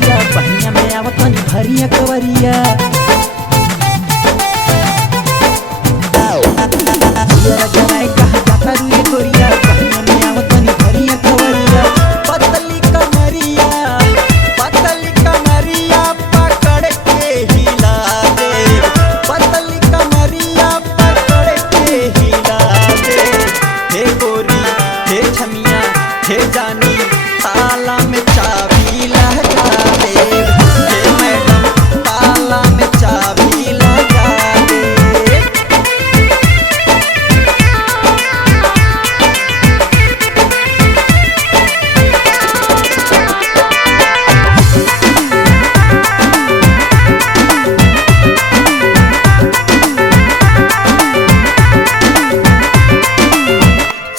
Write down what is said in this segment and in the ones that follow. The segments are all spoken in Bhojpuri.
गोरिया बहिया में आवत तनी भरिया कवरिया ये जनाई कहा जाता रुए गोरिया बहिया में आवत तनी भरिया कवरिया पतली कमरिया पकड़ के हिला दे पतली कमरिया पकड़ के हिला दे हे गोरी हे छमिया हे जानी ताला में चाबी लगा दे हे मैडम ताला में चाबी लगा दे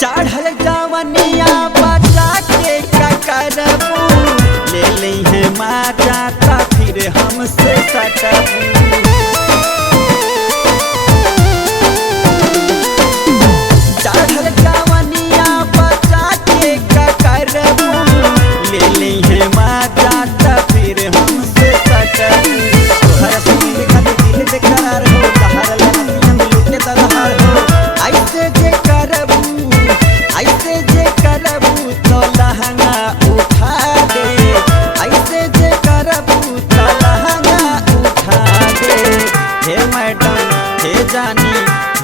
चढ़ल जवनिया बचा के करबू ले ली है माँ जाता फिर हमसे सटबू चढ़ल जवनिया बचा के करबू ले ली है माँ जाता फिर हमसे सटबू तोहरा सुन देखा दिल बेकरार हो तहर लहरिया में लुटे तलहार हो ऐसे जे करबू तो लहंगा उठा दे ऐसे जे करबू तो लहंगा उठा दे हे मैडम हे जानी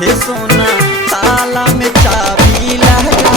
हे सोना ताला में चाबी लगा